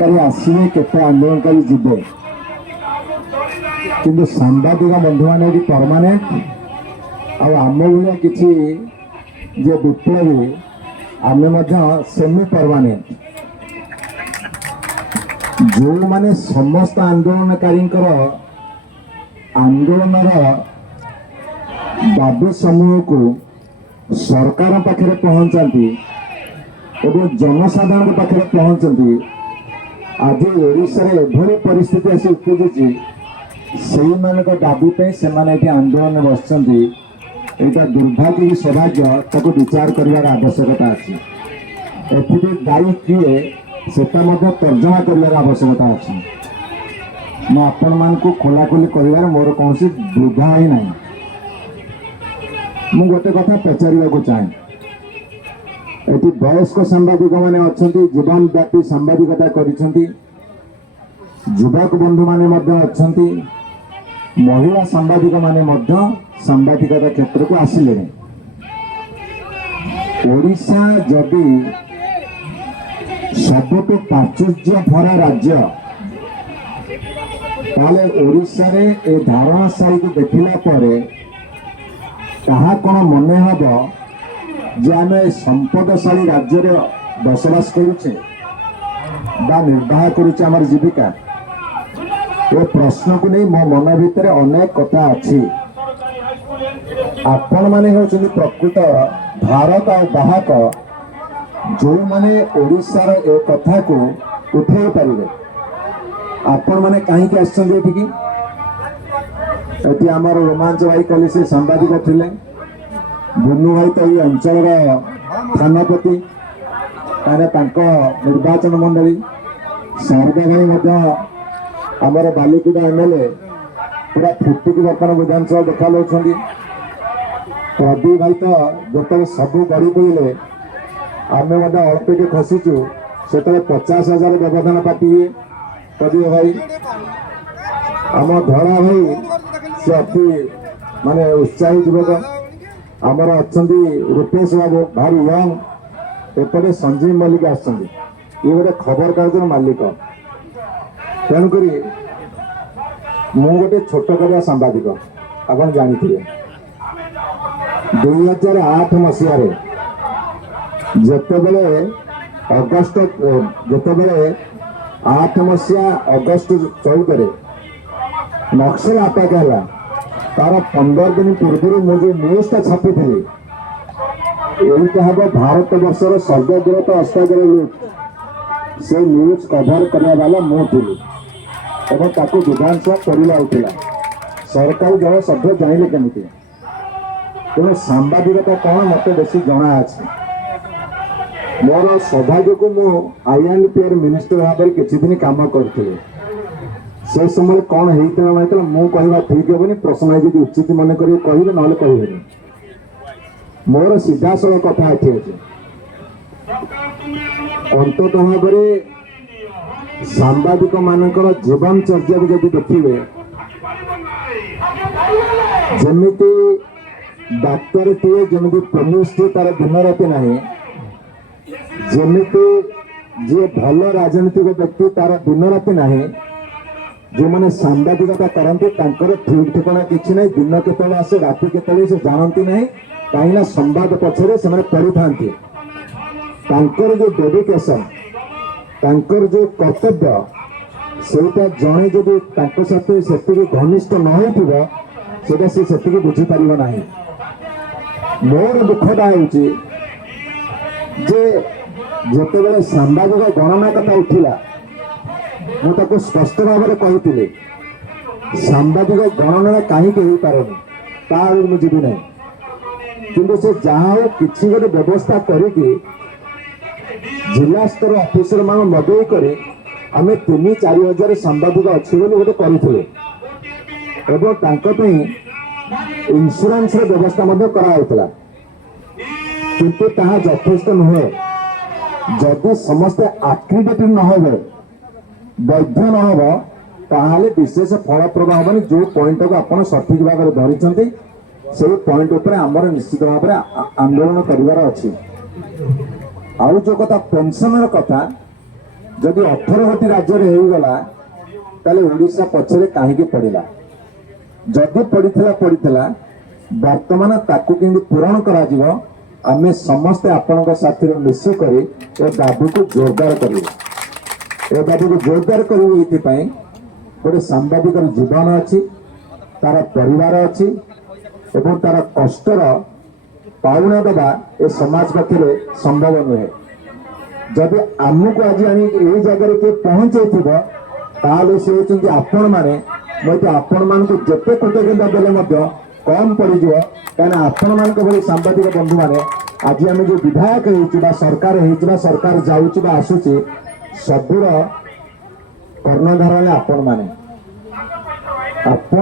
आसवे केते आंदोलनकारी जीवे किंतु सांबादिक बंधु मैंने परमानेंट आम भाया किसी जे विप्लवी आम सेमी परमानेंट जो माने समस्त आंदोलनकारी आंदोलन दाबी समूह को सरकार पाखे पहुंचाती और जनसाधारण पाखे पहुंचती आज ओडिशा रे एभली परिस्थिति आसी उपजुची से दाबी से आंदोलन बसुँच यहाँ दुर्भाग्य की सौभाग्य ताको विचार कर आवश्यकता अच्छी एथि दायी किए से तर्जमा कर आवश्यकता अच्छी मैं आपण मान खोलाखोली कर मोर कौन वृद्धा ही ना मु गोटे कथा पचार चाहे ये वयस्क सांबादिक मैंने अच्छा जीवन व्यापी सांबादिकता करिसेंती युवक बंधु माने अच्छा महिला सांबादिक माने सांबादिकता क्षेत्र को आसिले ओडिशा जदि सबुठ प्राचुर्य भरा राज्य ताले ओडिशा रे ए धारणा सारी को देखिला परे कहा कौन मन हम जे आम संपदशाली राज्य में बसवास करुचे निर्वाह करुचे आम जीविका ये प्रश्न को नहीं मो मन भितर अनेक कथा अच्छी आपण माने होचुनी प्रकृत भारत और बाहक जो माने ओडिशार ए कथा को उठे पारे आपण माने कहीं आसछन्ती एठी आमर रोमांच भाई कले से सांबादिक थिले बुनु भाई तो ये अंचल थानापति निर्वाचन मंडली शारदा भाई आमर बालिकुड़ा एमएलए पूरा फुटिकी बर्तमान विधानसभा देखा प्रदीप भाई तो जो सबू गड़ी पड़े आम अल्प के खसीचु से 50,000 व्यवधान पाती प्रदीप भाई आम धड़ा भाई से अति माने उत्साही युवक आमर अच्छा रूपेश बाबू भारी यंग एपटे संजीव मल्लिक आसछन्ती ये गोटे खबर कागज मालिक तेणुक मु गोटे छोट करिया सांबादिक आपन जानी 2008 मसीह जितेबले अगस्ट जितेबले 8 मसीहा अगस्ट 14 नक्सल आटाक है तार 15 दिन पूर्व मुझे न्यूज़टा छापी थी यही हम भारत वर्षर सर्वबृहत हस्ताक्षर लुट से न्यूज कभर करने वाला मु थी विधानसभा पड़ा होता सरकारी दल सभ्य जाइले केमी तेना सांबादिकता कौन मत बेस जना अच्छे मोर सौभाग्य को मु आईएनपीआर मिनिस्टर भाव में किसी दिन कम करी से समय कौन होता मु कहवा ठीक हेनी प्रश्न जी उचित मन कर कहे ना कहे मोर सीधा साल कथा अच्छी अच्छे अंतत भाव सांबादिक मानकर जीवन चर्या को जब देखिए जमीती डाक्तर टीए जमी पुलिस टी तार दिन राति ना जमीती जी भल राजनीतिक व्यक्ति तार दिन राति ना जो मैंने सांबादिकता करते ठीक ठिकाना किसी ना दिन केतले आसे राति केतले से जानती ना कहीं संवाद पछरे से पढ़ी था जो डेडिकेशन जो कर्तव्य से जड़े जदि साथ से घनिष्ठ न होता से बुझीपार ना मोर दुखटा होते सांबादिक गणना कथा उठिला मुझे स्पष्ट भाव में कही सांबादिक गणना कहीं हो पारे मुझे ना कि से जहाँ किसी गोटे व्यवस्था करके जिला स्तर ऑफिसर मान लगे करे आम 3-4 हजार सांबादिक अच्छे गोटे करते इन्शुरांस व्यवस्था कराला किंतु ताहा यथेष्ट नुहे जदि समस्ते आक्रिडेटेड न हो वैध न हो ताहले विशेष फलप्रद हेनी जो पॉइंट को आप सठिक भाव में धरी से पॉइंट उपर आमर निश्चित भाव में आंदोलन करार अच्छी आउ जो कथा पेंशन कथा जदि 18 राज्य होगला ताले ओडिशा पछरे कहीं पड़िला जदि पड़िथिला वर्तमान ताकू केंद्र पूरण करा जिवो आमे समस्त आपण साथी मिसिक ए दाबी को जोरदार करूँ ए दाबी को जोरदार करूँ ये गोटे सांबादिक जीवन अच्छी तार परिवार अच्छी एवं तार कष्टर पाउना दबा ए समाज पाखे संभव नुहे जदि आमको आज यही जगह किए पहुंचे ताले से होती आपण मैंने मुझे आपण मान जिते कृतज्ञता देले कम पड़ज कहीं आपण मान भाई सांबादिक बंधु मैंने आज आम जो विधायक हो सरकार जाऊँ आसूची सबूर कर्णधार आपण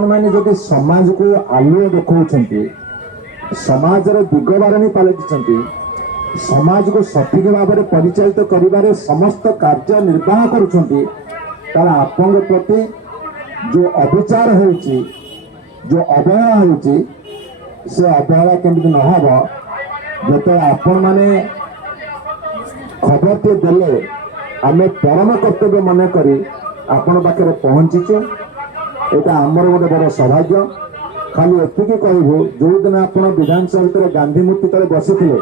मैंने जदि समाज को आलुओ देखा समाज दिगबारणी पलटि समाज को सठिक भाव में परिचालित करिबारे समस्त कार्य निर्वाह करुछंती तार आपन प्रति जो अविचार होउची जो अवहेला होउची से अवहेला केमती न हबो जते आपण माने खबर टे देले आमे परम कर्तव्य मन करी आपण पाखे पहुंचीचु एटा आमर गोटे बड़ सौभाग्य खाली एतिकी कहबो जो दिन आपण विधानसभा भीतर गांधी मूर्ति तले बसी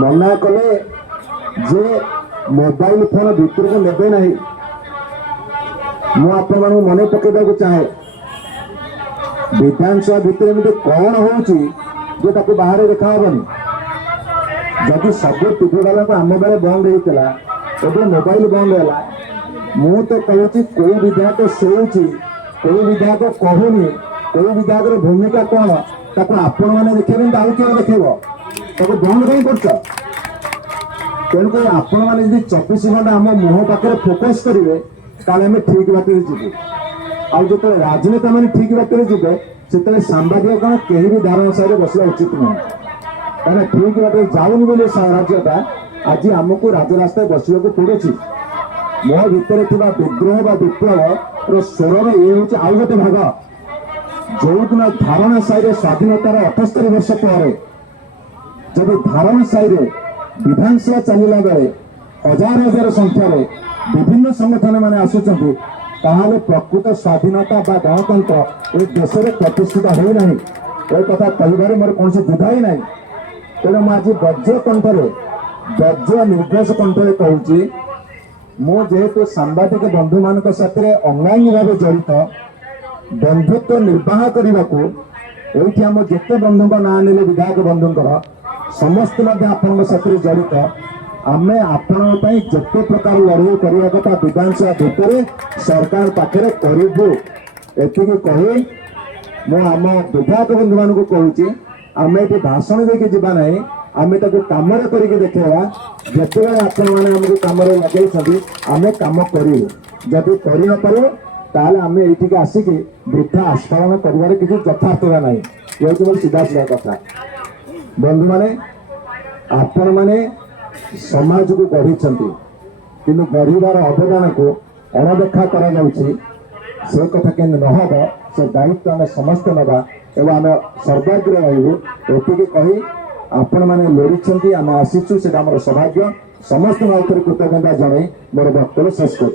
मना कले जे मोबाइल फोन भीतर को नेबे नहीं मुझे मन पकड़ा चाहे विधानसभा भितर एमती कौन हो बाहर देखा हेनी जदि सब टीवी वाला को आम बेले बंद होता है मोबाइल बंद है मु तो कहूँ कोई विधायक शोची कोई विधायक कहूनी कोई विधायक भूमिका कौन ताको आपण मैंने देखें आउ क्या देखेब ताको बंद कहीं कर तेणुक आपण मैंने 24 घंटा आम मुह पाखे फोकस करेंगे ताले हमें ठीक बाटे जीवु आउ जो राजनेता मैंने ठीक बाटे जीवे से सांबादिक कौन कहीं भी धारण साइड बसवा उचित नुह कहीं ठीक बाटे जाऊनी बोले राज्यटा आज आमको राजरास्ता बसवा को पड़ुच मो भितर विद्रोह बा विप्लव स्वर ये हूँ आउ गोटे भाग जो दिन धारणा साइड स्वाधीनतार 78 वर्ष पर जब धारणा साइड विधानसभा चलला बेले हजार हजार संख्यार विभिन्न संगठन मैंने आसुचंती ताहले प्रकृत स्वाधीनता बा गणतंत्र ए देश में प्रतिष्ठित होना ए कथा कहबार मोर कौन दुधा ही ना तेणु मुझे बज्र कंठरे बज्र निर्देश कंठरे कहूँ मुझे सांबादिक बंधु मान साथ ऑनलाइन भाव जड़ित बंधुत्व निर्वाह करने को ये आम जिते बंधु ना ने विधायक बंधुंकर समस्त आपण साथ जड़ित आमे आपण जिते प्रकार लड़ाई करने कथा विधानसभा भितर सरकार पाखे करूँ एतिक कही आम विधायक बंधु मान कहूँ आम ये भाषण देके जीवा ना आम कम करके देखा जिते आपण मैंने आमको कम लगे आम कम करूँ जदि कर आम ये आसिक वृद्धा आस्फालन कर किसी यथार्थता ना ये हूँ सीधा सीधा कथा बंधु मैंने आपण मैंने समाज को गढ़ी कि गढ़ार अवदान को अणदेखा से कथा के नहब से दायित्व आम समस्त नवा एवं आम सर्वाग्र रही कही आपण मैंने लोड़ी आम आसीचु से सौभाग्य समस्त कृतज्ञता जन मोर वक्तव्य शेष कर।